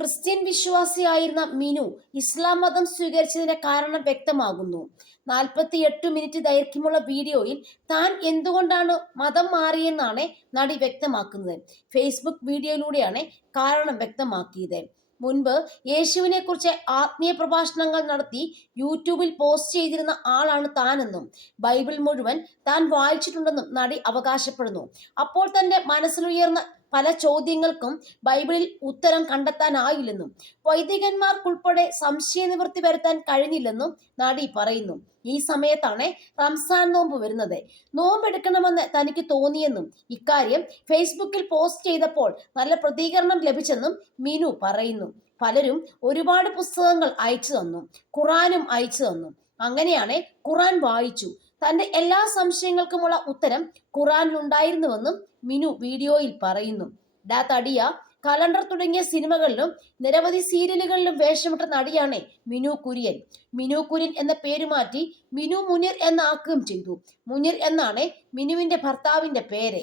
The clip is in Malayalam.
ക്രിസ്ത്യൻ വിശ്വാസിയായിരുന്ന മിനു ഇസ്ലാം മതം സ്വീകരിച്ചതിന്റെ കാരണം വ്യക്തമാകുന്നു. 48 മിനിറ്റ് ദൈർഘ്യമുള്ള വീഡിയോയിൽ താൻ എന്തുകൊണ്ടാണ് മതം മാറിയെന്നാണ് നടി വ്യക്തമാക്കുന്നത്. ഫേസ്ബുക്ക് വീഡിയോയിലൂടെയാണ് കാരണം വ്യക്തമാക്കിയത്. മുൻപ് യേശുവിനെ കുറിച്ച് ആത്മീയ പ്രഭാഷണങ്ങൾ നടത്തി യൂട്യൂബിൽ പോസ്റ്റ് ചെയ്തിരുന്ന ആളാണ് താനെന്നും ബൈബിൾ മുഴുവൻ താൻ വായിച്ചിട്ടുണ്ടെന്നും നടി അവകാശപ്പെടുന്നു. അപ്പോൾ തന്റെ മനസ്സിലുയർന്ന പല ചോദ്യങ്ങൾക്കും ബൈബിളിൽ ഉത്തരം കണ്ടെത്താനായില്ലെന്നും വൈദികന്മാർക്കുൾപ്പെടെ സംശയ നിവൃത്തി വരുത്താൻ കഴിഞ്ഞില്ലെന്നും നടി പറയുന്നു. ഈ സമയത്താണ് റംസാൻ നോമ്പ് വരുന്നത്. നോമ്പെടുക്കണമെന്ന് തനിക്ക് തോന്നിയെന്നും ഇക്കാര്യം ഫേസ്ബുക്കിൽ പോസ്റ്റ് ചെയ്തപ്പോൾ നല്ല പ്രതികരണം ലഭിച്ചെന്നും മിനു പറയുന്നു. പലരും ഒരുപാട് പുസ്തകങ്ങൾ അയച്ചു തന്നു, ഖുറാനും അയച്ചു തന്നു. അങ്ങനെയാണ് ഖുറാൻ വായിച്ചു. തന്റെ എല്ലാ സംശയങ്ങൾക്കുമുള്ള ഉത്തരം ഖുറാനിലുണ്ടായിരുന്നുവെന്നും മിനു വീഡിയോയിൽ പറയുന്നു. ഡാ തടിയ, കലണ്ടർ തുടങ്ങിയ സിനിമകളിലും നിരവധി സീരിയലുകളിലും വേഷമിട്ട നടിയാണ് മിനു കുര്യൻ. മിനു കുര്യൻ എന്ന പേര് മാറ്റി മിനു മുനീർ എന്നാക്കുകയും ചെയ്തു. മുനീർ എന്നാണ് മിനുവിന്റെ ഭർത്താവിന്റെ പേര്.